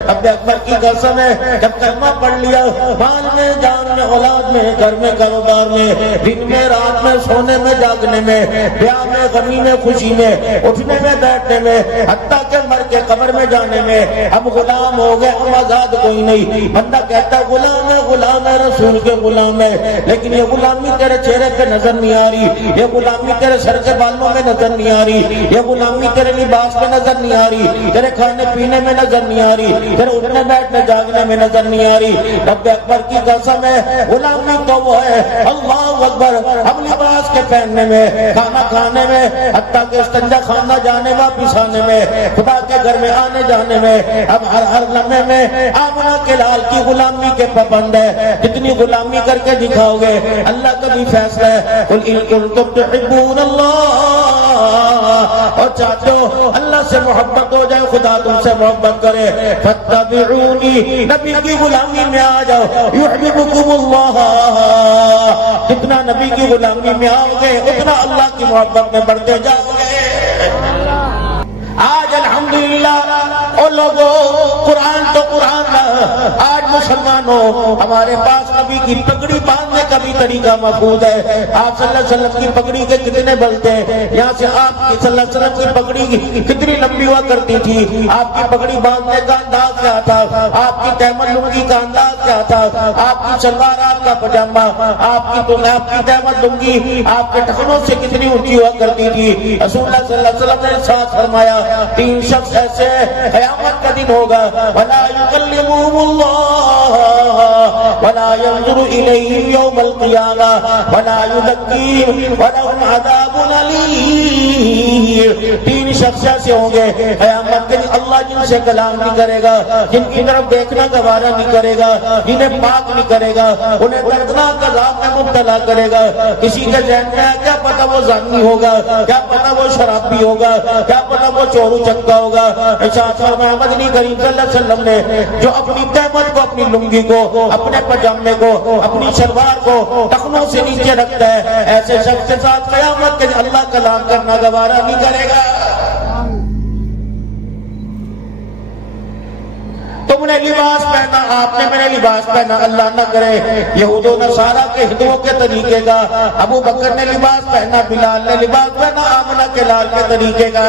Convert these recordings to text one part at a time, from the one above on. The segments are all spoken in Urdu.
اب اکبر کی قسم ہے، جب کلمہ پڑھ لیا، مال میں، جان میں، اولاد میں، گھر میں، کاروبار میں، دن میں، رات میں، سونے میں، جاگنے میں، بیاہ میں، غمی میں، خوشی میں، اٹھنے میں، بیٹھنے میں، حتیٰ کہ مر کے قبر میں جانے میں، اب غلام ہو گئے، اب آزاد کوئی نہیں۔ بندہ کہتا ہے غلام ہے، رسول کے غلام ہے، لیکن یہ غلامی تیرے چہرے پہ نظر نہیں آ رہی، یہ غلامی تیرے سر کے بالوں میں نظر نہیں آ رہی، یہ غلامی تیرے لباس میں نظر نہیں آ رہی، تیرے کھانے پینے میں نظر نہیں آ رہی، تیرے اٹھنے بیٹھنے جاگنے میں نظر نہیں آ رہی۔ رب اکبر کی قسم ہے، غلامی تو وہ ہے، اللہ اکبر، ہم لباس کے پہننے میں، کھانا کھانے میں، حتیٰ کہ استنجا خانہ جانے واپس آنے میں، خدا کے گھر میں آنے جانے میں، اب ہر لمحے میں آمنہ کے لال کی غلامی کے پابند ہے۔ جتنی غلامی کر کے دکھاؤ گے، اللہ کا بھی فیصلہ ہے، قل ان کنتم تحبون اللہ، اور چاہتے ہو اللہ سے محبت ہو جائے، خدا تم سے محبت کرے، فاتبعونی، نبی کی غلامی میں آ جاؤ، یحببکم اللہ، جتنا نبی کی غلامی میں آؤ گے اتنا اللہ کی محبت میں بڑھتے جاؤ گے۔ آج الحمدللہ او لوگوں، قرآن تو قرآن ہے، آج مسلمانوں ہمارے پاس نبی کی پگڑی باندھنے کا بھی طریقہ محفوظ ہے۔ آپ صلی اللہ علیہ وسلم کی پگڑی کے کتنے بلتے ہیں، یہاں سے آپ کی صلی اللہ علیہ وسلم کی پگڑی کتنی لمبی ہوا کرتی تھی، آپ کی پگڑی باندھنے کا انداز کیا تھا، آپ کی تہمت لنگی کا انداز کیا تھا، آپ کی شلوار، آپ کا پاجامہ، آپ کی تہمت لنگی آپ کے ٹخنوں سے کتنی اونچی ہوا کرتی تھی۔ رسول اللہ صلی اللہ علیہ وسلم نے ارشاد فرمایا، تین شخص ایسے قیامت کا دن ہوگا، وَلَا يُكَلِّمُهُمُ اللَّهُ وَلَا يَنظُرُ إِلَيْهِمْ يَوْمَ الْقِيَامَةِ وَلَا يُزَكِّيهِمْ وَلَهُمْ عَذَابٌ أَلِيمٌ۔ تین شخص ایسے ہوں گے قیامت کے دن، اللہ جن سے کلام نہیں کرے گا، جن کی طرف دیکھنا گوارا نہیں کرے گا، جنہیں پاک نہیں کرے گا، انہیں دردناک عذاب میں مبتلا کرے گا۔ کسی کے ذہن میں کیا پتہ وہ زانی ہوگا، کیا پتہ وہ شرابی ہوگا، کیا پتہ وہ چور چکا ہوگا۔ ارشاد فرمایا مدنی کریم صلی اللہ علیہ وسلم نے، جو اپنی تہمت کو، اپنی لنگی کو، اپنے پاجامے کو، اپنی شلوار کو ٹخنوں سے نیچے رکھتا ہے، ایسے شخص کے ساتھ قیامت کے دن اللہ کلام کرنا گوارا نہیں کرے گا۔ تم نے لباس پہنا، آپ نے میرے لباس پہنا، اللہ نہ کرے یہود و نصارہ کے ہندوؤں کے طریقے کا، ابو بکر نے لباس پہنا، بلال نے لباس پہنا آمنہ کے لال کے طریقے کا۔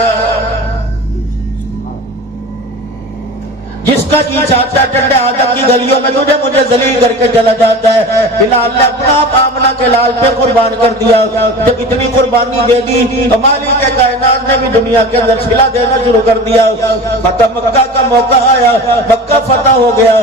جس کا جی چاہتا ہے ٹنڈے آدم کی گلیوں میں تجھے مجھے ذلیل کر کے چلا جاتا ہے۔ بلال نے اپنا آپ آمنہ کے لال پہ قربان کر دیا۔ جب اتنی قربانی دے دی تو مالک کائنات نے بھی دنیا کے اندر صلہ دینا شروع کر دیا۔ فتح مکہ کا موقع آیا، مکہ فتح ہو گیا،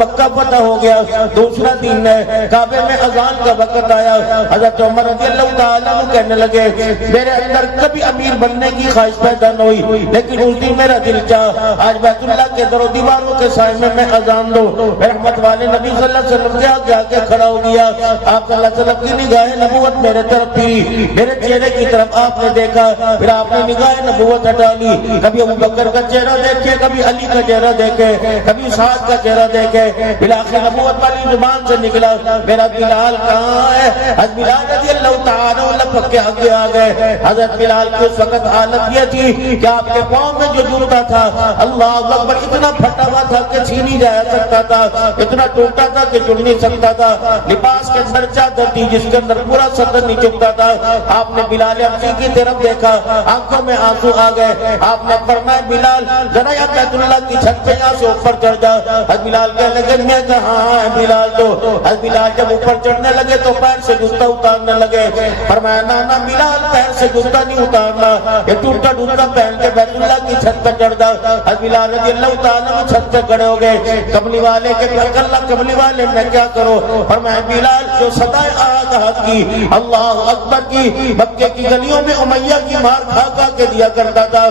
مکہ فتح ہو گیا۔ دوسرا دن ہے، کعبے میں اذان کا وقت آیا۔ حضرت عمر رضی اللہ تعالیٰ عنہ کہنے لگے، میرے اندر کبھی امیر بننے کی خواہش پیدا نہ ہوئی، لیکن اس دن میرا دل چاہا آج بیت اللہ کے در و دیواروں کے سائے میں اذان دو۔ رحمت والے نبی صلی اللہ علیہ وسلم کے آگے آ کے کھڑا ہو گیا۔ آپ صلی اللہ علیہ وسلم کی نگاہ نبوت میرے طرف پھری، میرے چہرے کی طرف آپ نے دیکھا، پھر آپ نے نگاہ نبوت ہٹا لی۔ کبھی ابو بکر کا چہرہ دیکھے، کبھی علی کا چہرہ دیکھے، کبھی سعد کا چہرہ دیکھے، بلاخر نبوت والی زبان سے نکلا، میرا بلال کہاں ہے؟ حضرت بلال رضی اللہ تعالیٰ لپک کے آگے آ گئے۔ حضرت بلال کی اس وقت حالت یہ تھی کہ آپ کے پاؤں میں جو جوتا تھا، اللہ اکبر، اتنا پھٹا ہوا تھا کہ چھینی جا سکتا تھا، اتنا ٹوٹا تھا کہ جڑ نہیں سکتا تھا۔ لباس کے اندر چادر تھی جس کے اندر پورا صدر نہیں چکتا تھا۔ آپ نے بلال ابسی کی طرف دیکھا، آنکھوں میں آنسو آ گئے۔ آپ نے فرمایا بلال ذرا یا بیت اللہ کی چھت پہ یہاں سے اوپر چڑھ جا۔ حضرت بلال کہنے لگے میں کہاں ہے بلال تو؟ حضرت بلال جب اوپر چڑھنے لگے تو پیر سے جوتا اتارنے لگے۔ فرمایا نانا بلال پیر سے جوتا نہیں اتارنا، یہ ٹوٹا ٹوٹا پہن کے بیت اللہ کی چھت پہ چڑھ جا۔ حضرت بلال رضی اللہ تعالیٰ چھت پہ کھڑے ہو گئے۔ کملی والے کے اللہ کملی والے میں کیا کرو؟ فرمایا بلال جو صدائے آگاہ کی اللہ اکبر کی مکے کی گلیوں میں امیہ کی مار کھا کھا کے دیا کرتا تھا،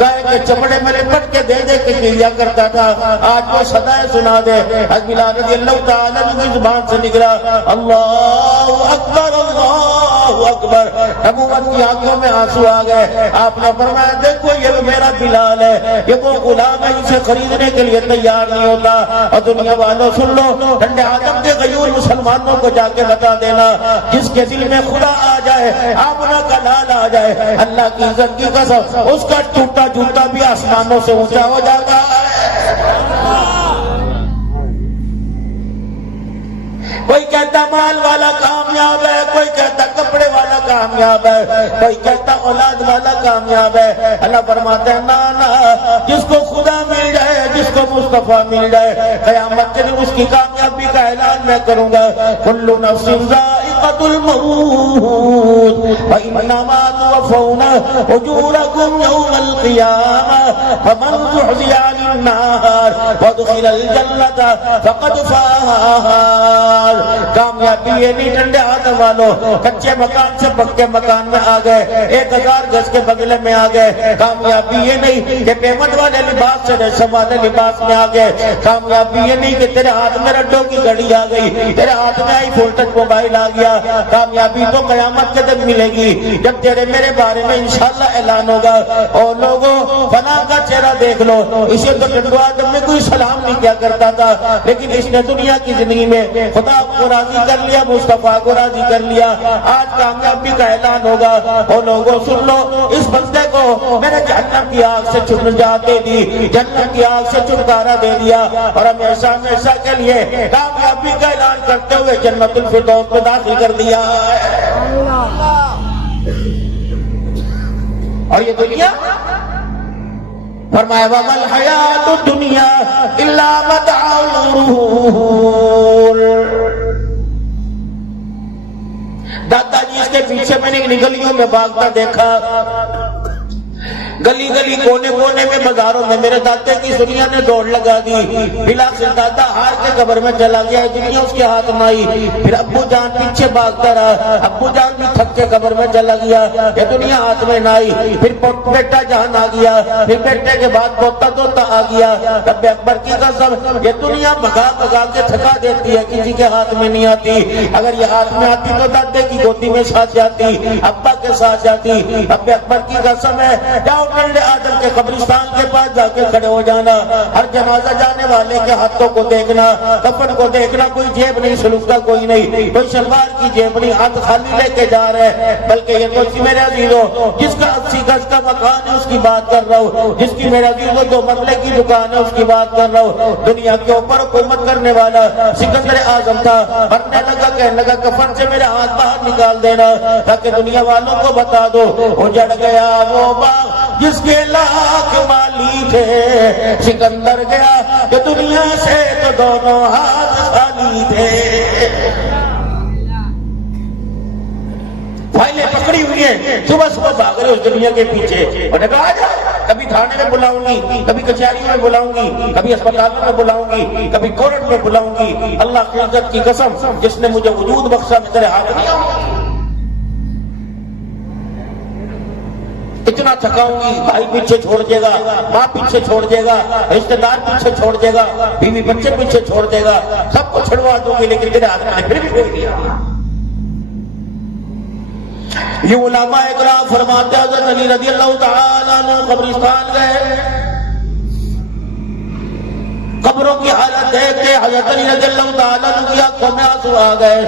گائے کے چمڑے میں لپٹ کے دے دے کے دیا کرتا تھا، آج وہ صدائے سنا دے۔ حضرت بلال رضی اللہ تعالیٰ کی زبان سے نکلا اللہ اکبر اللہ اکبر۔ نبوت کی آنکھوں میں آنسو آ گئے۔ آپ نے فرمایا دیکھو یہ میرا بلال ہے، یہ وہ غلام ہے جسے خریدنے کے لیے تیار نہیں ہوتا۔ اور دنیا والوں سن لو، ٹھنڈے آدم کے غیور مسلمانوں کو جا کے بتا دینا، جس کے دل میں خدا آ جائے، آمنہ کا لال آ جائے، اللہ کی عزت کی قسم اس کا ٹوٹا جوتا بھی آسمانوں سے اونچا ہو جاتا ہے۔ مال والا کامیاب ہے، کوئی کہتا کپڑے والا کامیاب ہے، کوئی کہتا اولاد والا کامیاب ہے۔ اللہ فرماتے ہیں نا نا، جس کو خدا مل جائے، جس کو مصطفیٰ مل جائے، قیامت کے دن اس کی کامیابی کا اعلان میں کروں گا۔ کل نفس ذائقۃ الموت وانما توفون اجورکم یوم القیامہ فمن زحزح عن النار وادخل الجنۃ فقد فاز۔ کامیابی یہ نہیں ٹنڈے ہاتھ والوں کچے مکان سے پکے مکان میں آ گئے، 1000 گز کے بگلے میں آ گئے۔ کامیابی یہ نہیں کہ پیمنٹ والے لباس سے ریشم والے لباس میں آ گئے۔ کامیابی یہ نہیں کہ تیرے ہاتھ میں رڈوں کی گھڑی آ گئی، تیرے ہاتھ میں آئی فول ٹچ موبائل آ گیا۔ کامیابی تو قیامت کے دن ملے گی جب تیرے میرے بارے میں انشاءاللہ اعلان ہوگا۔ اور لوگوں فنا کا چہرہ دیکھ لو، اسے تو ٹنڈو آدم میں کوئی سلام نہیں کیا کرتا تھا، لیکن اس نے دنیا کی زندگی میں خدا کو راضی کر لیا، مصطفیٰ کو راضی کر لیا۔ آج کامیابی کا اعلان ہوگا۔ اور لوگوں سن لو، اس بندے کو میں نے جہنم کی آگ سے نجات دے دی، جہنم کی آگ سے چھٹکارا دے دیا، اور ہمیشہ ہمیشہ کے لیے کامیابی کا اعلان کرتے ہوئے جنت الفردوس میں داخل کر دیا ہے۔ اور یہ دنیا فرمایا وَمَا الْحَيَاةُ الدُّنْيَا إِلَّا مَتَاعُ الْغُرُورِ۔ دادا جی اس کے پیچھے میں نے گلیوں میں بھاگتا دیکھا، گلی گلی کونے کونے میں بازاروں میں میرے دادے کی دنیا نے دوڑ لگا دی۔ بلاخر دادا ہار کے قبر میں چلا گیا، دنیا اس کے ہاتھ میں آئی۔ پھر ابو جان پیچھے بھاگتا رہا، ابو جان بھی تھک کے قبر میں چلا گیا، یہ دنیا ہاتھ میں نہ آئی۔ پھر بیٹا جان آ گیا، پھر بیٹے کے بعد پوتا دوتا آ گیا۔ رب اکبر کی قسم، یہ دنیا بھگا بھگا کے تھکا دیتی ہے، کسی کے ہاتھ میں نہیں آتی۔ اگر یہ ہاتھ میں آتی تو دادے کی گودی میں ساتھ جاتی، ابا کے ساتھ جاتی۔ رب اکبر کی قسم ہے، جاؤ ٹنڈے آدم کے قبرستان کے پاس جا کے کھڑے ہو جانا، ہر جنازہ جانے والے کے ہاتھوں کو دیکھنا، کفن کو دیکھنا، کوئی جیب نہیں، سلوک کا کوئی نہیں، کوئی شلوار کی جیب نہیں، ہاتھ خالی لے کے جا رہے، بلکہ یہ تو میرے عزیزو جس کا 80 گز کا مکان ہے اس کی بات کر رہا ہوں، جس کی میرے عزیزو 2 مرلے کی دکان ہے اس کی بات کر رہا ہوں۔ دنیا کے اوپر حکومت کرنے والا سکندر اعظم تھا، مرنے لگا کہنے لگا کفن سے میرے ہاتھ باہر نکال دینا تاکہ دنیا والوں کو بتا دو اجڑ گیا وہ باغ جس کے لاکھ مالی تھے، سکندر گیا کہ دنیا سے تو دونوں ہاتھ خالی تھے۔ فائلیں پکڑی ہوئی ہیں، صبح صبح بھاگ رہے اس دنیا کے پیچھے، اور نے کہا آجا، کبھی تھانے میں بلاؤں گی، کبھی کچہریوں میں بلاؤں گی، کبھی اسپتالوں میں بلاؤں گی، کبھی کورٹ میں بلاؤں گی۔ اللہ کی عزت کی قسم، جس نے مجھے وجود بخشا میں تیرے ہاتھ نہیں آؤں گی، اتنا تھکاؤں گی، بھائی پیچھے چھوڑ دے گا، ماں پیچھے چھوڑ دے گا، رشتہ دار پیچھے چھوڑ دے گا، بیوی بچے پیچھے چھوڑ دے گا، سب کو چھڑوا دوں گی، لیکن تیرے ہاتھ میں پھر بھی کوئی نہیں۔ یہ علماء اکرام فرماتے ہیں حضرت علی رضی اللہ تعالیٰ عنہ قبرستان گئے، قبروں کی حالت دیکھ کے حضرت علی رضی اللہ تعالیٰ عنہ کی آنکھوں میں آنسو آ گئے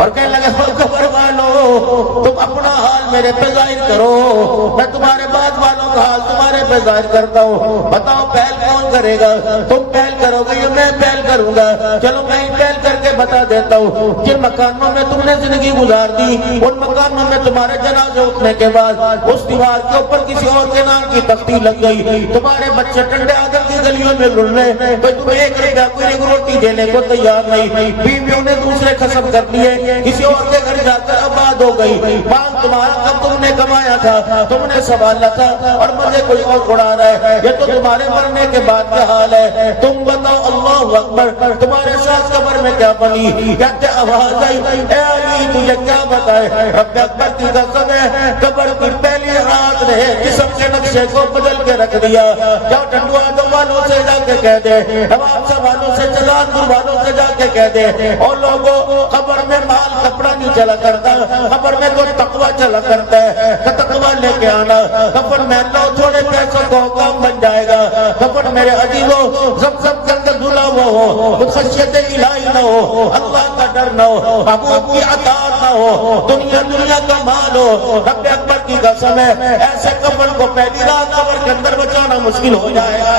اور کہنے لگے قبر والو تم اپنا حال میرے پہ ظاہر کرو، میں تمہارے بعد والوں کا حال تمہارے پہ ظاہر کرتا ہوں، بتاؤ پہل کون کرے گا؟ تم پہل کرو گے یا میں پہل کروں گا؟ چلو میں ہی پہل کر کے بتا دیتا ہوں، جن مکانوں میں تم نے زندگی گزار دی ان مکانوں میں تمہارے جنازے اٹھنے کے بعد اس دیوار کے اوپر کسی اور کے نام کی تختی لگ گئی، تمہارے بچے ٹنڈے آدم کی گلیوں میں رل رہے، کوئی تمہیں 1 روپیہ کوئی ایک روٹی دینے کو تیار نہیں، بیویوں نے دوسرے قسم کر لیے، کسی اور کے گھر جا کر آباد ہو گئی، مال تمہارا کب تم نے کمایا تھا، تم نے سنبھالا تھا اور مجھے کوئی اور اڑا رہا ہے، یہ تو تمہارے مرنے کے بعد کا حال ہے، تم بتاؤ اللہ اکبر تمہارے ساتھ قبر میں کیا بنی؟ کہتے آواز آئی اے علی تجھے کیا بتائے؟ رب اکبر کی قسم ہے قبر کی پہلی رات نے جسم کے نقشے کو بدل کے رکھ دیا۔ جاؤ ٹنڈو آدم والوں سے جا کے کہہ دے، حوابسہ والوں سے جلال والوں سے جا کے کہہ دے، اور لوگوں قبر میں مال کپڑا نہیں چلا کرتا، قبر میں تو تقوی چلا کرتا ہے، تقوی لے کے آنا، قبر میں لو تھوڑے پیسوں کو کام بن جائے گا، قبر میرے عزیزو زمزم کے اندر دھلا وہ ہو، خشیت الہی نہ ہو، اللہ کا ڈر نہ ہو، محبوب کی عطا نہ ہو، دنیا کا مال ہو، رب اکبر کی قسم ہے ایسے قبر کو پہلی رات قبر کے اندر بچانا مشکل ہو جائے گا۔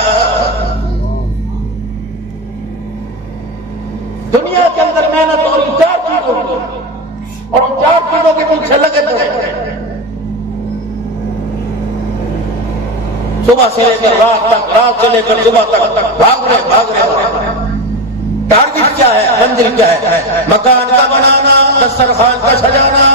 دنیا کے اندر محنت اور اور ان 4 چیزوں کے پیچھے لگے پڑے صبح سے لے کر رات تک، رات سے لے کر صبح تک بھاگ رہے ٹارگٹ کیا ہے، منزل کیا ہے؟ مکان کا بنانا، دسترخوان کا سجانا،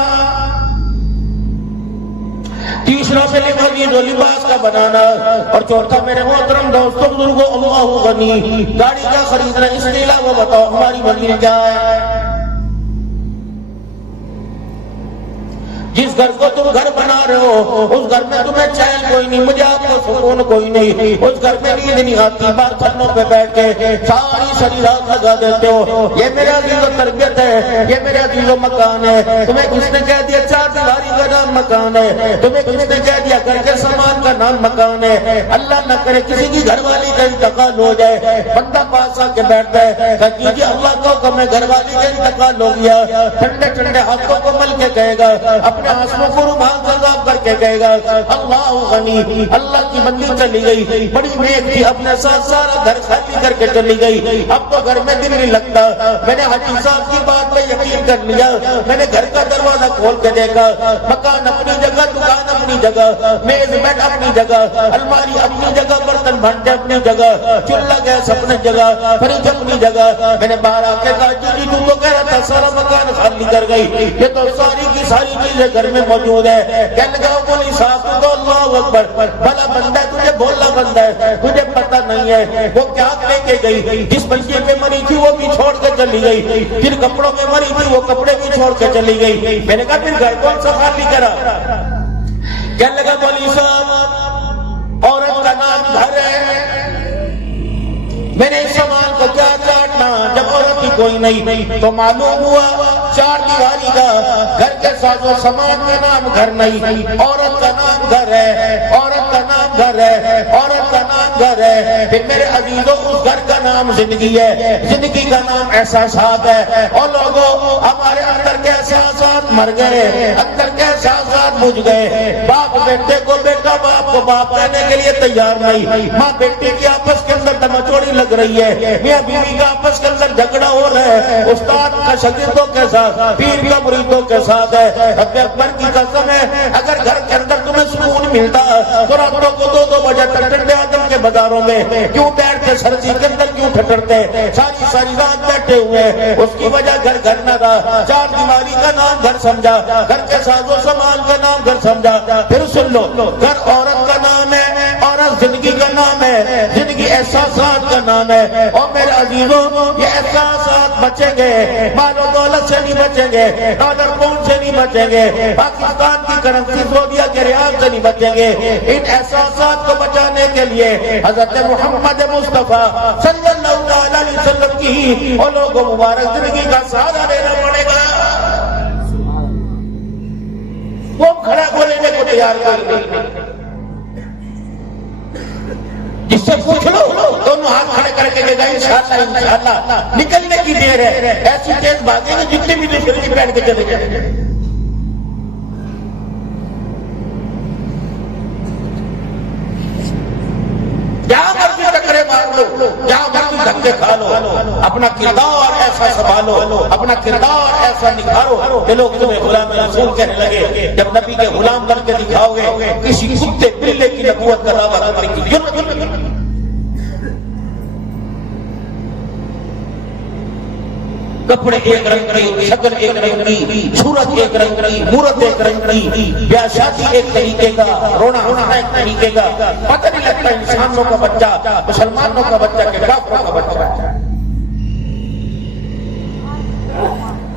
تیسرا سے مزید و لباس کا بنانا، اور چوتھا میرے محترم دوستوں بزرگوں اللہ غنی گاڑی کا خریدنا۔ اس کے علاوہ بتاؤ ہماری منزل کیا ہے؟ جس گھر کو تم گھر بنا رہے ہو اس گھر میں تمہیں چین کوئی نہیں، مجھے آپ کو سکون کوئی نہیں، اس گھر میں نیند نہیں آتی، بار تھنوں پہ بیٹھ کے ساری رات لگا دیتے ہو۔ یہ میرے عزیز و تربیت ہے، یہ میرے عزیز و مکان ہے۔ تمہیں کس نے کہہ دیا 4 دیواری کا نام مکان ہے؟ تمہیں کس نے کہہ دیا گھر کے سامان کا نام مکان ہے؟ اللہ نہ کرے کسی کی گھر والی کا انتقال ہو جائے، بندہ پاس آ کے بیٹھتا ہے کہ اللہ کو کہ میں گھر والی کا انتقال ہو گیا، ٹھنڈے ٹھنڈے ہاتھوں کو مل کے کہے گا، اپنے آنسوں کو رومال سے صاف کر کے کہے گا اللہ غنی، اللہ کی بندی چلی گئی، بڑی نیک تھی، اپنے ساتھ سارا گھر خالی کر کے چلی گئی، اب تو گھر میں دل نہیں لگتا۔ میں نے حاجی صاحب کی بات پہ یقین کر لیا، میں نے گھر کا دروازہ کھول کے دیکھا، مکان اپنی جگہ، دکان اپنی جگہ، میز بیٹھ اپنی جگہ، الماری اپنی جگہ، برتن بھانڈے اپنی جگہ، چولہا گیس اپنی جگہ، فریج اپنی جگہ۔ میں نے باہر آ کے کہا جی تم تو کہہ رہا تھا سارا مکان خالی کر گئی، یہ تو ساری کی ساری چیزیں گھر میں موجود ہے۔ کہنے لگا بولی صاحب تو اللہ اکبر، بھلا بندہ ہے تجھے بولنا بندہ ہے، تجھے پتہ نہیں ہے وہ کیا لے کے گئی، جس بچے پہ مری تھی وہ بھی چھوڑ کے چلی گئی، جن کپڑوں میں مری تھی وہ کپڑے بھی چھوڑ کے چلی گئی۔ میں نے کہا پھر گھر کون سا خالی کرا؟ کہنے لگا بولی صاحب عورت کا نام گھر ہے، میں نے اس سامان کو کیا چاٹنا؟ جب عورت ہی کوئی نہیں تو معلوم ہوا 4 دیواری کا گھر کے ساز و سامان کا نام گھر نہیں، عورت کا نام گھر ہے، عورت کا نام گھر ہے، عورت کا نام گھر ہے۔ پھر میرے عزیزوں اس گھر کا نام زندگی ہے، زندگی کا نام احساسات ہے۔ اور لوگوں ہمارے اندر کے احساسات مر گئے، اندر کے احساسات بجھ گئے۔ باپ بیٹے کو بیٹا، باپ کو باپ کہنے کے لیے تیار نہیں، ماں بیٹے کی آپس کے اندر دمچوڑی لگ رہی ہے، میاں بیوی کا آپس کے اندر جھگڑا ہو رہا ہے، استاد کا شاگردوں کے ساتھ، پیر کا مریدوں کے ساتھ ہے۔ رب اکبر کی قسم ہے اگر گھر کے اندر تمہیں سکون ملتا تو راتوں کو 2 بجے تک ٹنڈے آدم کے بازاروں میں کیوں بیٹھتے، سردی کے اندر کیوں ٹھٹرتے، ساری رات بیٹھے ہوئے؟ اس کی وجہ گھر نہ تھا، 4 دیواری کا نام گھر سمجھا، گھر کے ساز و سامان کا نام گھر سمجھا۔ پھر سن لو، گھر عورت کا نام ہے، عورت زندگی کا نام ہے، زندگی احساسات کا نام ہے۔ اور میرے عزیزوں یہ احساسات بچیں گے، مال و دولت سے نہیں بچیں گے، ڈالر پاؤنڈ سے نہیں بچیں گے، پاکستان کی کرنسی سعودیہ کے ریال سے نہیں بچیں گے۔ ان احساسات کو بچانے کے لیے حضرت محمد مصطفیٰ صلی اللہ علیہ وسلم کی اور لوگوں مبارک زندگی کا سہارا لینا پڑے گا۔ وہ کھڑا کو لینے کو تیار کر دیں، جس سے پوچھ لو دونوں ہاتھ کھڑے کر کے کہے گا انشاءاللہ انشاءاللہ نکلنے کی دیر ہے، ایسی تیز بھاگے گا جتنے بھی دوسری پہن کے چلے جائیں۔ جہاں مرضی ٹکرے مار لو، جہاں مرضی دھکے کھا لو، اپنا کردار ایسا سنبھالو، اپنا کردار ایسا نکھارو کہ لوگ تمہیں غلام رسول کہنے لگے۔ جب نبی کے غلام بن کے دکھاؤ گے کسی کتے بلے کی نبوت کا دعویٰ کرنے کی ضرورت نہیں۔ کپڑے ایک رنگ کی، شکل ایک رنگ کی، صورت ایک رنگ کی، مورت ایک رنگ کی، بیاہ شادی ایک طریقے کا، رونا ایک طریقے کا، پتہ نہیں لگتا انسانوں کا بچہ مسلمانوں کا بچہ کہ کافروں کا بچہ ہے۔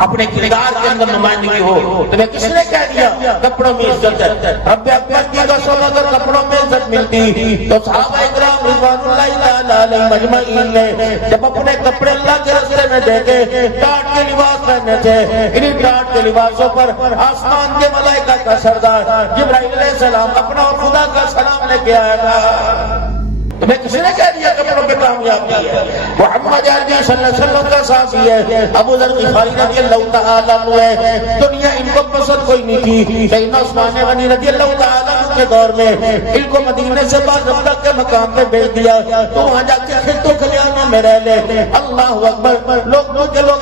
اپنے کردار کے اندر نمائندگی ہو۔ تمہیں کس نے کہہ دیا کپڑوں میں عزت ہے؟ رب اکبر کی قسم اگر کپڑوں میں عزت ملتی تو صحابہ اکرام رضوان اللہ تعالی علیہم اجمعین نے جب اپنے کپڑے اللہ کے راستے میں دیکھے، ٹاٹ کے لباس پہنے تھے، انہی ٹاٹ کے لباسوں پر آسمان کے ملائکہ کا سردار جبرائیل علیہ السلام اپنا اور خدا کا سلام لے کے آیا تھا۔ تمہیں کسی نے کہہ دیا کپڑوں پہ کامیابی ہے؟ محمد عربی صلی اللہ علیہ وسلم کا صحابی ہے، ابو ذر غفاری رضی اللہ تعالیٰ عنہ ہے۔ دنیا ان کو پسند کوئی نہیں تھی، سیدنا عثمان غنی رضی اللہ تعالیٰ عنہ کے دور میں ان کو مدینے سے بعد ربلہ کے مقام پہ بھیج دیا، تو وہاں جا کے کھیتوں کھلیانوں میں رہ لے۔ اللہ اکبر، لوگ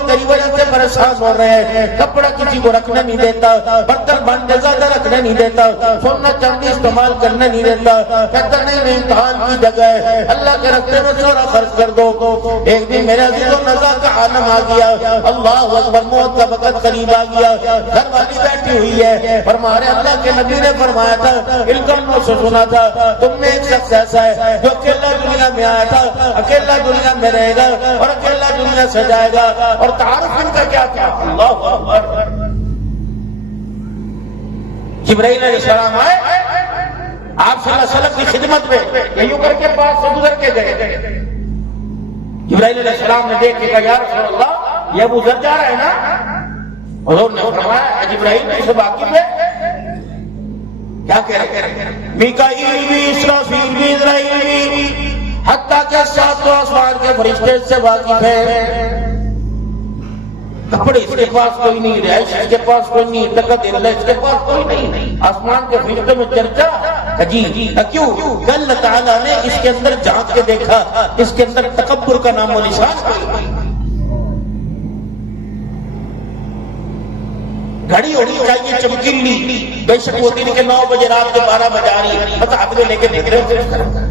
تیری وجہ سے پریشان ہو رہے ہیں، کپڑا کسی کو رکھنے نہیں دیتا، برتن بانٹے زیادہ رکھنے نہیں دیتا، سونا چاندی استعمال کرنے نہیں دیتا، کہتا نہیں امتحان کی جگہ ہے، اللہ کے راستے میں سورا خرچ کر دو۔ ایک دن میرے عزیز و نزا کا عالم آ گیا، اللہ اکبر، موت کا وقت قریب آ گیا، گھر والی بیٹھی ہوئی ہے، اور ہمارے اللہ کے نبی نے فرمایا تھا، ان کلموں سے سنا تھا، تم میں ایک شخص ایسا ہے جو اکیلا دنیا میں آیا تھا، اکیلا دنیا میں رہے گا اور اکیلا دنیا سے جائے گا۔ اور تعارف ان کا کیا تھا؟ اللہ اکبر، جبرائیل علیہ السلام آئے آپ صلی اللہ علیہ وسلم کی خدمت میں، یوں کر کے پاس سے گزر کے گئے۔ جبرائیل علیہ السلام نے دیکھ کے کہا یا رسول اللہ یہ ابو ذر جا رہا ہے نا؟ حضور نے فرمایا جبرائیل تو سے واقف ہے؟ کیا کہہ رہے ہیں؟ میکائیل بھی، اسرافیل بھی، اسرائیل بھی، حتیٰ کہ ساتوں آسمان کے فرشتے سے واقف ہیں۔ کپڑے اس کے پاس کوئی نہیں، رہائش اس کے پاس کوئی نہیں، طاقت اللہ اس کے پاس کوئی نہیں، آسمان کے فرشتوں میں چرچا جی کیوں؟ کہ اللہ تعالیٰ نے اس کے اندر جھانک کے دیکھا، اس کے اندر تکبر کا نام و نشان کوئی۔ گھڑی ہونی چاہیے چمکیلی، بے شک وہ دن کے 9 بجے رات کے 12 بجا رہی ہے، بس ہاتھ میں لے کے دیکھ رہے ہو۔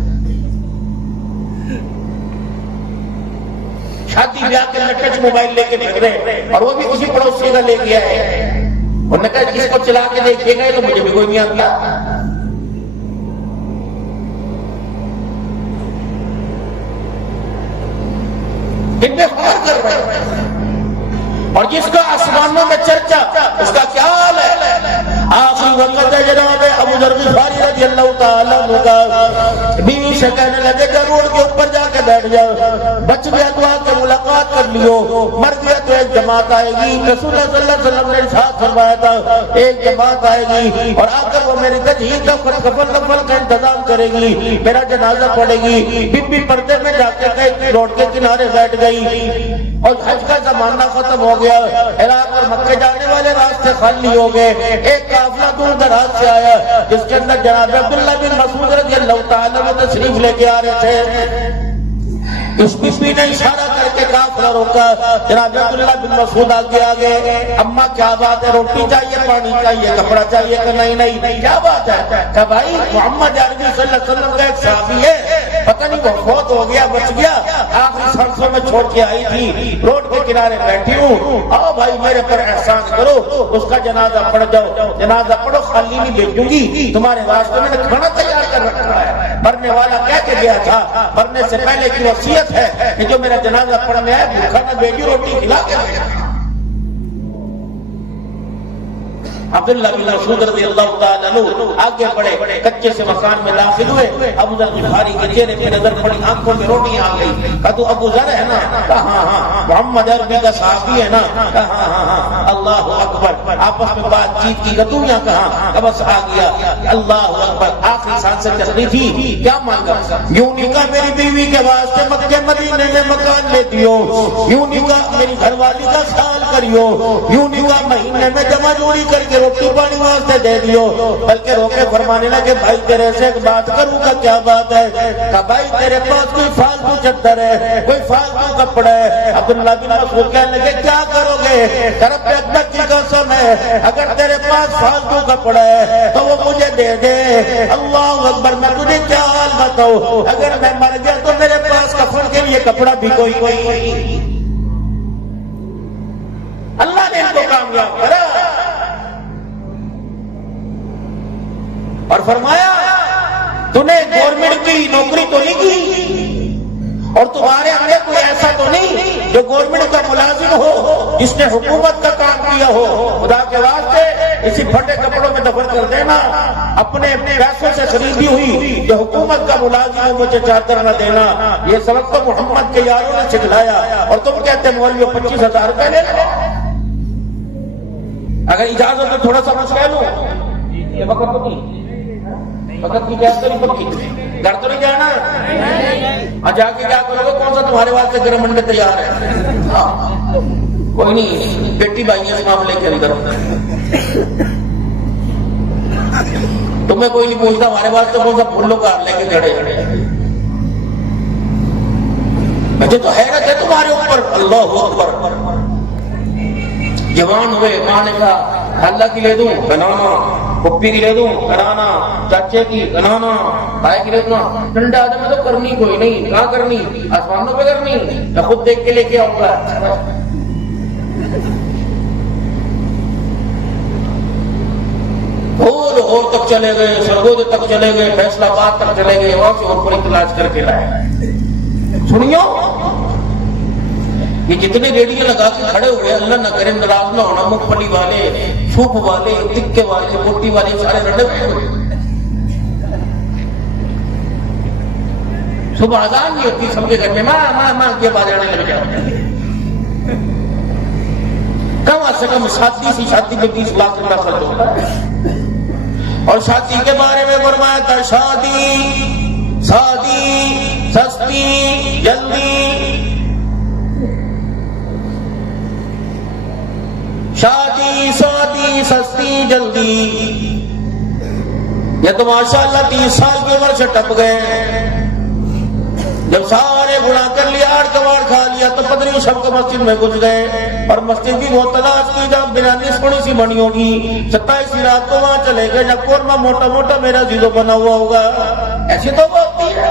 شادی بیاہ کے ٹچ موبائل لے کے دیکھ رہے ہیں، اور وہ بھی کسی پڑوسی کا لے گیا ہے، انہوں نے کہا جس کو چلا کے دیکھیے گا تو مجھے بھی کوئی نہیں آتا۔ ان میں خبر کر رہے ہیں، اور جس کا آسمانوں میں چرچا اس کا کیا حال ہے؟ آخری وقت ہے جناب ابو ذر غفاری رضی اللہ تعالیٰ عنہ کا، بیوی سے کہنے لگے کہ روڈ کے اوپر جا کے بیٹھ جاؤ، بچ گیا تو آ کے ملاقات کر لیو، مر گیا تو ایک جماعت آئے گی۔ رسول اللہ صلی اللہ علیہ وسلم نے ارشاد فرمایا تھا ایک جماعت آئے گی اور آ کر وہ میری گدھی کفن کا انتظام کرے گی، میرا جنازہ پڑے گی۔ بی بی پردے میں جا کے روڈ کے کنارے بیٹھ گئی، اور حج کا زمانہ ختم ہو گیا، عراق اور مکے جانے والے راستے خالی ہو گئے۔ ایک قافلہ دور دراز سے آیا جس کے اندر جناب عبداللہ بن مسعود رضی اللہ تعالیٰ عنہ تشریف لے کے آ رہے تھے۔ اس بی نے اشارہ کر کے قافلہ روکا، جناب عبداللہ بن مسعود آگے اماں کیا بات ہے، روٹی چاہیے، پانی چاہیے، کپڑا چاہیے؟ کہ نہیں کیا بات ہے؟ کہ بھائی محمد عربی صلی اللہ علیہ وسلم کا ایک صحابی ہے، پتہ نہیں وہ فوت ہو گیا، بچ گیا، آخری سانسوں میں چھوڑ کے آئی تھی، روڈ کے کنارے بیٹھی ہوں، آؤ بھائی میرے پر احسان کرو، اس کا جنازہ پڑھ جاؤ، جنازہ پڑھو، خالی نہیں بھیجوں گی، تمہارے واسطے میں نے کھانا تیار کر رکھا ہے۔ مرنے والا کہہ کے گیا تھا، مرنے سے پہلے کی وصیت ہے کہ جو میرا جنازہ پڑھنے آئے بھوکا نہ بھیجی، روٹی کھلا کے بھیجنا۔ عبداللہ بن مسعود رضی اللہ تعالیٰ عنہ آگے بڑھے، کچے سے مکان میں داخل ہوئے، ابو ذر غفاری کے چہرے پہ نظر پڑی، آنکھوں میں روٹی آ گئی۔ کہا تو ابو ذر ہے نا؟ کہا ہاں۔ محمد عربی کا صحابی ہے نا؟ کہا ہاں۔ اللہ اکبر، آپس میں بات چیت کی، تو یہاں کہاں؟ بس آ گیا۔ اللہ اکبر، آخری سانسیں چلنی تھی، کیا مانگا؟ یوں نہیں کہا میری بیوی کے واسطے مکے مدینے میں مکان لے دیو، یوں نہیں کہا میری گھر والی کا خیال کریو، یوں نہیں کہا مہینے میں جمع جوڑی کر کے روٹی پانی واسطے دے دیو، بلکہ روکے فرمانے لگے بھائی تیرے سے ایک بات کروں گا، کیا بات ہے؟ کہ بھائی تیرے پاس کوئی فالتو چادر ہے، کوئی فالتو کپڑا ہے؟ عبداللہ بن مسعود کہنے لگے کیا کرو گے؟ رب عزت کی قسم ہے اگر تیرے پاس فالتو کپڑا ہے تو وہ مجھے دے دے۔ اللہ اکبر، میں تجھے کیا حال بتاؤں، اگر میں مر گیا تو میرے پاس کفن کے لیے کپڑا بھی کوئی اللہ نے ان کو کامیاب کرا اور فرمایا تو نے گورنمنٹ کی نوکری تو نہیں کی، اور تمہارے آگے کوئی ایسا تو نہیں جو گورنمنٹ کا ملازم ہو، جس نے حکومت کا کام کیا ہو، خدا کے واسطے اسی پھٹے کپڑوں میں دفن کر دینا، اپنے پیسوں سے خریدی ہوئی جو حکومت کا ملازم ہو مجھے چادر نہ دینا۔ یہ سبق تو محمد کے یاروں نے سکھلایا، اور تم کہتے مولوی 25,000 روپے لے لو۔ اگر اجازت تو تھوڑا سا میں کہہ لوں، یہ وقت تو نہیں، وقت کی جائز تو نہیں پکی، گھر تو نہیں جانا، اور جا کے کیا کرو گے؟ کون سا تمہارے واسطے گرم انڈے تیار ہے؟ کوئی نہیں، بیٹی بھائی اس معاملے کے اندر تمہیں کوئی نہیں پوچھتا ہمارے واسطے کون سا پھولوں کار لے کے کھڑے ہیں۔ مجھے تو حیرت ہے تمہارے اوپر، اللہ اکبر، جوان ہوئے، ماں نے کہا خالہ کی لے دوں بنانا، پھپھی کی لے دوں بنانا، چاچے کی بنانا، بھائی کی لے دوں، ٹنڈا آدمی میں تو کرنی کوئی نہیں، کہاں کرنی، آسمانوں پہ کرنی، میں خود دیکھ کے لے کے آؤں گا۔ اور تک چلے گئے، سرگود تک چلے گئے، فیصلہ آباد تک چلے گئے، وہاں سے اور پر تلاش کر کے لائے۔ سنیو، یہ جتنے ریڈیو لگا کے کھڑے ہوئے، اللہ نہ کرے ناراض نہ ہونا، مونگ پھلی والے، سوپ والے، تکے والے، بوٹی والے سارے رڑے ہوئے۔ صبح اذان نہیں ہوتی سب کے گھر میں ماں کے بعد آنے لگ جاتے، کم سے کم شادی میں 20 لاکھ روپیہ خرچ ہوتا ہے۔ اور شادی کے بارے میں فرمایا تھا شادی سستی جلدی، شادی سستی جلدی۔ یہ تو ماشاءاللہ 30 سال کی عمر سے ٹپ گئے، جب سارے گناہ کر لیا، آڑ کباڑ کھا لیا تو پدری شب کو مسجد میں گھس گئے، اور مسجد کی وہ تلاش کی جب بریانی تھوڑی سی بنی ہوگی، 27 رات کو وہاں چلے گئے جب قورمہ موٹا موٹا میرا زیدو بنا ہوا ہوگا۔ ایسی تو بات نہیں ہے۔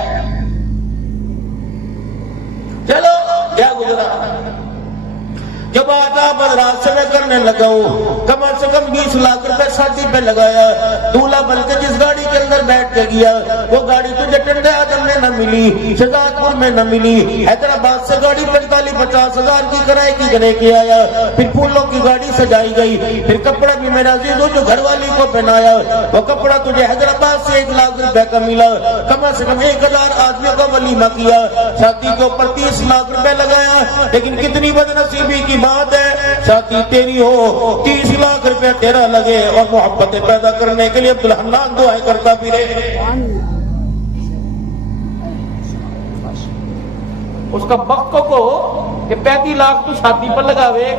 چلو کیا گزرا، جب آداب رات سے میں کرنے لگا ہوں، کم سے کم 20 لاکھ روپے شادی پہ لگایا، دولہا بن کے جس گاڑی کے اندر بیٹھ کے گیا، وہ گاڑی تجھے ٹنڈے آدم میں نہ ملی، شہزاد پور میں نہ ملی، حیدرآباد سے گاڑی 45-50 ہزار کی کرائے کی کرے کے آیا، پھر پھولوں کی گاڑی سجائی گئی، پھر کپڑا بھی میرا عزیزو جو گھر والی کو پہنایا، وہ کپڑا تجھے حیدرآباد سے 1 لاکھ روپے کا ملا، کم سے کم 1000 آدمیوں کا ولیمہ کیا، شادی کے اوپر 30 لاکھ روپے لگایا، لیکن کتنی بدنصیبی کی بات ہے، شادی تیری ہو 30 لاکھ روپے تیرا لگے، اور محبتیں پیدا کرنے کے لیے عبدالحنان دعائیں کرتا پھرے۔ اس کا وقت کو کہ 35 لاکھ تو شادی پر لگاوے،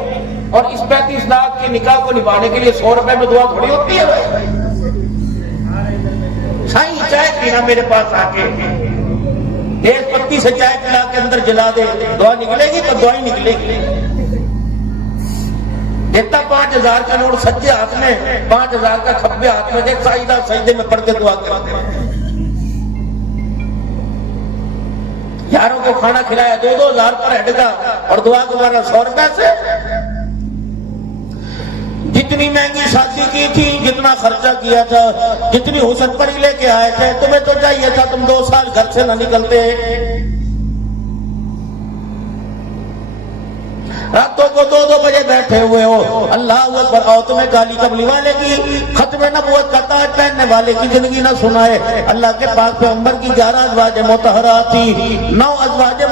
اور اس 35 لاکھ کے نکاح کو نبھانے کے لیے 100 روپے میں دعا تھوڑی ہوتی ہے۔ سائیں چائے پینا میرے پاس آ کے تیز پتی سے چائے پلا کے اندر جلا دے، دعا نکلے گی تو دعا ہی نکلے گی۔ دیتا 5000 کا نوٹ سجے ہاتھ میں، 5000 کا کھبے ہاتھ میں، دیکھ سائیدہ سجدے میں پڑھ کے دعا کرتے ہیں۔ یاروں کو کھانا کھلایا 2-2000 پر ہیڈ کا، اور دعا گزارا 100 روپے سے۔ جتنی مہنگی شادی کی تھی، جتنا خرچہ کیا تھا، جتنی حسن پری لے کے آئے تھے، تمہیں تو چاہیے تھا تم 2 سال گھر سے نہ نکلتے، راتوں کو 2-2 بجے بیٹھے ہوئے ہو، اللہ اکبر، آؤ تمہیں کالی کملی والے کی ختم نبوت کا تاج پہننے والے کی زندگی نہ سنائے۔ اللہ کے پاک پیغمبر کی 11 ازواج مطہرات تھی، 9 ازواج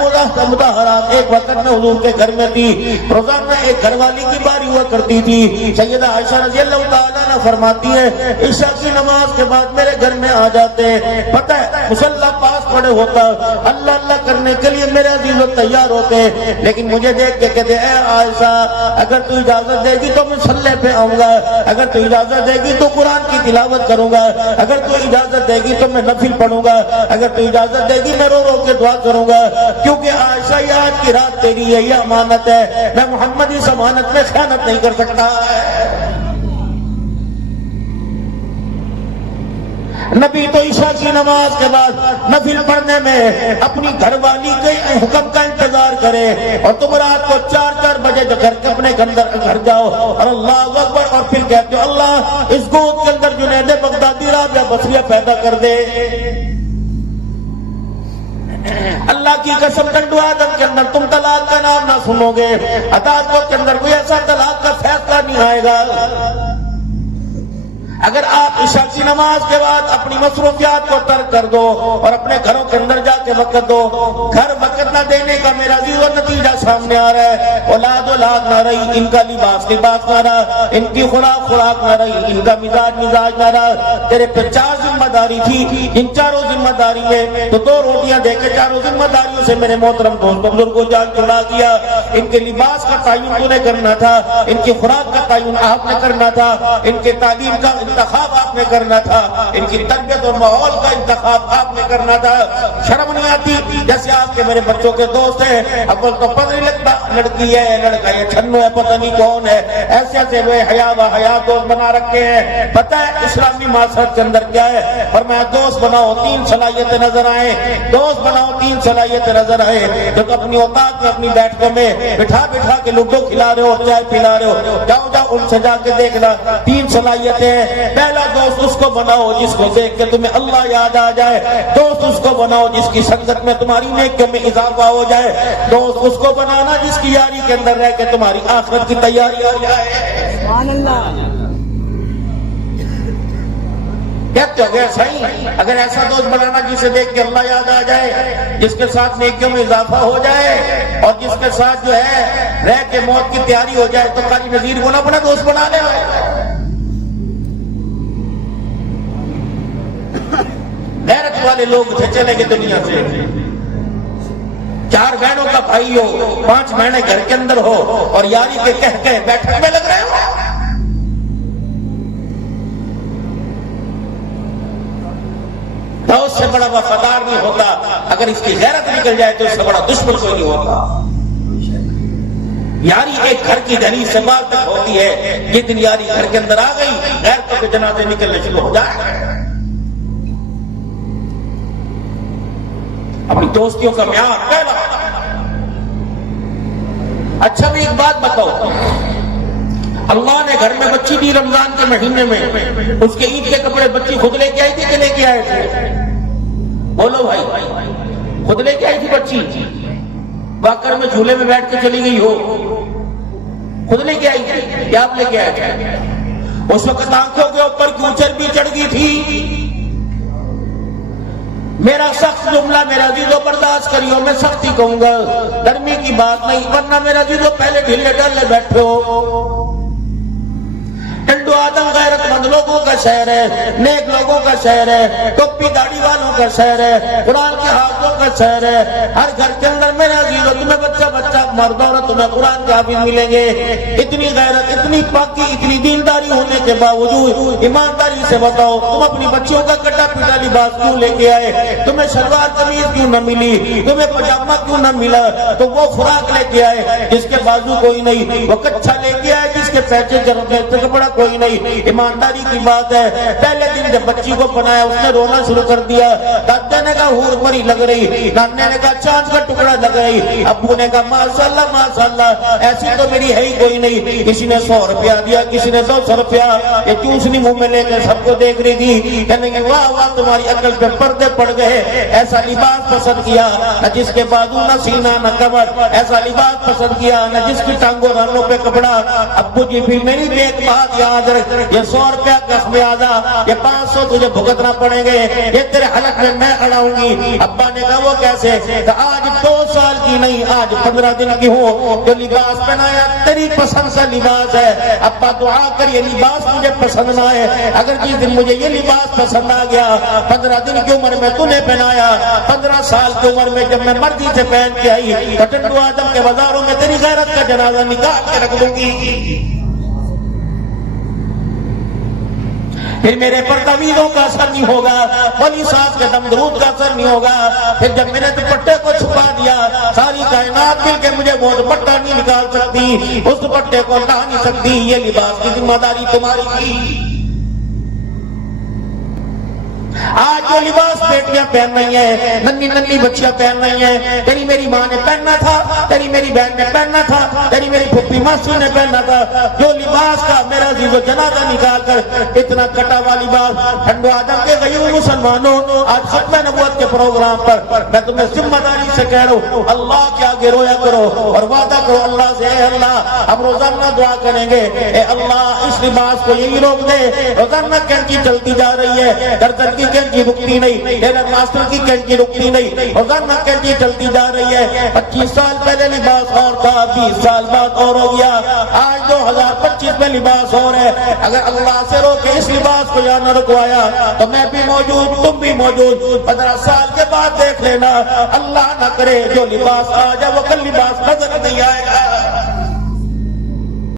مطہرات ایک وقت میں حضور کے گھر میں تھی، روزانہ ایک گھر والی کی باری ہوا کرتی تھی۔ سیدہ عائشہ رضی اللہ تعالیٰ عنہ فرماتی ہے، عشاء کی نماز کے بعد میرے گھر میں آ جاتے، پتہ ہے مصلی پاس پڑے ہوتا، اللہ اللہ کرنے کے لیے میرے عزیزو تیار ہوتے، لیکن مجھے دیکھ کے کہتے اے عائشہ اگر تو اجازت دے گی تو میں مصلی پہ آؤں گا، اگر تو اجازت دے گی تو قرآن کی تلاوت کروں گا، اگر تو اجازت دے گی تو میں نفل پڑھوں گا، اگر تو اجازت دے گی میں رو رو کے دعا کروں گا، کیونکہ عائشہ یہ آج کی رات تیری ہے، یہ امانت ہے، میں محمد اس امانت میں خیانت نہیں کر سکتا۔ نبی تو عشاء کی نماز کے بعد نفل پڑھنے میں اپنی گھر والی کے حکم کا انتظار کرے، اور تم رات کو 4 بجے گھر کے اپنے گھر جاؤ اور اللہ اکبر، اور پھر کہتے ہو اللہ اس گود کے اندر جنید بغدادی رابعہ بصریہ پیدا کر دے۔ اللہ کی قسم ٹنڈو آدم کے اندر تم طلاق کا نام نہ سنو گے، عدالتوں کے اندر کوئی ایسا طلاق کا فیصلہ نہیں آئے گا۔ اگر آپ عشاء کی نماز کے بعد اپنی مصروفیات کو ترک کر دو اور اپنے گھروں کے اندر جا کے وقت دو، گھر وقت نہ دینے کا میرا عزیز و نتیجہ سامنے آ رہا ہے، اولاد نہ رہی، ان کا لباس نہ رہا، ان کی خوراک نہ رہی، ان کا مزاج نہ رہا، تیرے پہ 4 ذمہ داری تھی، ان چاروں ذمہ داری میں تو 2 روٹیاں دے کے چاروں ذمہ داریوں سے میرے محترم دوست بزرگوں جان چھڑا دیا۔ ان کے لباس کا تعین تو نے کرنا تھا، ان کی خوراک کا تعین آپ نے کرنا تھا، ان کے تعلیم کا انتخاب آپ نے کرنا تھا، ان کی تربیت اور ماحول کا انتخاب آپ نے کرنا تھا۔ شرم نہیں آتی؟ جیسے آپ کے میرے بچوں کے دوست ہیں، اول تو پتہ نہیں لگتا لڑکی ہے لڑکا ہے چھنو ہے پتہ نہیں کون ہے، ایسے ایسے وہ حیا و حیا دوست بنا رکھے ہیں۔ پتہ ہے اسلامی معاشرت کے اندر کیا ہے؟ فرمایا دوست بناؤ 3 صلاحیتیں نظر آئیں، دوست بناؤ 3 صلاحیتیں نظر آئیں۔ جو اپنی اوقات میں اپنی بیٹھکوں میں بٹھا بٹھا کے لوڈو کھلا رہے ہو، چائے پلا رہے ہو، جاؤ جاؤ ان سے جا کے دیکھنا 3 صلاحیتیں ہیں۔ پہلا دوست اس کو بناؤ جس کو دیکھ کے تمہیں اللہ یاد آ جائے، دوست اس کو بناؤ جس کی سنگت میں تمہاری نیکیوں میں اضافہ ہو جائے، دوست اس کو بنانا جس کی یاری کے اندر رہ کے تمہاری آخرت کی تیاری ہو جائے۔ سبحان اللہ۔ کہتے ہو گیا صحیح، اگر ایسا دوست بنانا جسے دیکھ کے اللہ یاد آ جائے، جس کے ساتھ نیکیوں میں اضافہ ہو جائے اور جس کے ساتھ جو ہے رہ کے موت کی تیاری ہو جائے، تو قاری نذیر کو نہ اپنا دوست بنا لے۔ غیرت والے لوگ تھے چلے گئے دنیا سے۔ 4 بہنوں کا بھائی ہو، 5 مہینے گھر کے اندر ہو اور یاری کے کہہ کے بیٹھک میں لگ رہے ہو۔ دوست سے بڑا وفادار نہیں ہوتا، اگر اس کی غیرت نکل جائے تو اس سے بڑا دشمن کوئی نہیں ہوتا۔ یاری ایک گھر کی دہلیز سے باہر تک ہوتی ہے، جتنی یاری گھر کے اندر آ گئی غیرتوں کے جنازے نکلنے شروع ہو جائے۔ اپنی دوستیوں کا معیار پہلا۔ اچھا بھی ایک بات بتاؤ، اللہ نے گھر میں بچی دی رمضان کے مہینے میں، اس کے عید کے کپڑے بچی خود لے کے آئی تھی کہ لے کے آئے تھے؟ بولو بھائی، خود لے کے آئی تھی بچی؟ باکر میں جھولے میں بیٹھ کے چلی گئی ہو؟ خود لے کے آئی تھی یا آپ لے کے آئے تھے؟ اس وقت آنکھوں کے اوپر کیوں چربی چڑھ گئی تھی؟ میرا سخت جملہ میرا عزیزو برداشت کریو، میں سختی کہوں گا، گرمی کی بات نہیں، ورنہ میرا عزیزو پہلے ڈھیلے ڈالے بیٹھے ہو۔ ٹنڈو آدم غیرت مند لوگوں کا شہر ہے، نیک لوگوں کا شہر ہے، ٹوپی داڑھی والوں کا شہر ہے، قرآن کے حافظوں کا شہر ہے۔ ہر گھر کے اندر میرے عزیزو تمہیں بچہ بچہ مرد عورت تمہیں قرآن کے حافظ ملیں گے۔ اتنی غیرت، اتنی پاکی، اتنی دینداری ہونے کے باوجود ایمانداری سے بتاؤ تم اپنی بچیوں کا کٹا پیٹا لباس کیوں لے کے آئے؟ تمہیں شلوار قمیض کیوں نہ ملی؟ تمہیں پاجامہ کیوں نہ ملا؟ تو وہ فراق لے کے آئے جس کے بازو کوئی نہیں، وہ کچھا لے کے آئے جس کے پیچھے کپڑا کوئی نہیں۔ ایمانداری کی بات ہے، پہلے دن جب بچی کو بنایا اس نے رونا شروع کر دیا۔ دادا نے کہا حور پری لگ رہی، نانے نے کہا چاند کا ٹکڑا لگ رہی، ابو نے کہا ماشاءاللہ ماشاءاللہ، ایسی تو میری ہے ہی کوئی نہیں۔ کسی نے 100 روپیہ دیا، کسی نے 200 روپیہ، یہ چوسنی منہ میں لے کے سب کو دیکھ رہی تھی، کہنے کہ واہ واہ تمہاری عقل پہ پردے پڑ گئے، ایسا لباس پسند کیا نہ جس کے بازو نہ سینہ نہ کمر، ایسا لباس پسند کیا نہ جس کی ٹانگوں رانوں پہ کپڑا۔ ابو جی پھر میری بھی ایک بات یاد رکھ، یہ 100 روپیہ کا خمیازہ، یہ 500 تجھے بھگتنا پڑیں گے، یہ تیرے حلق میں میں اڑاؤں گی۔ ابا نے کہا وہ کیسے؟ کہ آج 2 سال کی نہیں، آج 15 دن کی ہوں، جو لباس پہنایا تیری پسند کا لباس ہے۔ ابا دعا کر یہ لباس مجھے پسند نہ ہے، اگر جس دن مجھے یہ لباس پسند آ گیا، 15 دن کی عمر میں تو نے پہنایا، 15 سال کی عمر میں جب میں مرضی سے پہن کے آئی، ٹنڈو آدم کے بازاروں میں تیری غیرت کا جنازہ نکال کے رکھ دوں گی۔ پھر میرے پر تعویذوں کا اثر نہیں ہوگا، ولی صاحب کے دم درود کا اثر نہیں ہوگا۔ پھر جب میں نے دوپٹے کو چھپا دیا، ساری کائنات مل کے مجھے وہ دوپٹہ نہیں نکال سکتی، اس دوپٹے کو لا نہیں سکتی، یہ لباس کی ذمہ داری تمہاری تھی۔ آج جو لباس بیٹیاں پہن رہی ہیں، ننھی ننھی بچیاں پہن رہی ہیں، تیری میری ماں نے پہننا تھا، تیری میری بہن نے پہننا تھا، تیری میری پھپھی ماسی نے پہننا تھا۔ جو لباس کا میرا عزیزو جنازہ نکال کر اتنا کٹا ہوا لباس ٹھنڈو آدم کے گئی ہوں مسلمانوں، آج ختم نبوت کے پروگرام پر میں تمہیں ذمہ داری سے کہہ رہا ہوں، اللہ کے آگے رویا کرو اور وعدہ کرو اللہ سے، اے اللہ ہم روزانہ دعا کریں گے، اے اللہ اس لباس کو یہی روک دے۔ روزانہ کینچی چلتی جا رہی ہے، گردن کی کینچی رکتی نہیں، ٹیلر ماسٹر کی کینچی رکتی نہیں، روزانہ کینچی چلتی جا رہی ہے۔ 25 سال پہلے لباس اور تھا، 20 سال بعد اور ہو گیا، آج 2025 میں لباس اور ہے۔ اگر اللہ سے رو کے اس لباس کو یہاں نہ رکوایا تو میں بھی موجود، تم بھی موجود، 15 سال کے بعد دیکھ لینا، اللہ نہ کرے جو لباس آ جائے وہ کل لباس نظر نہیں آئے گا۔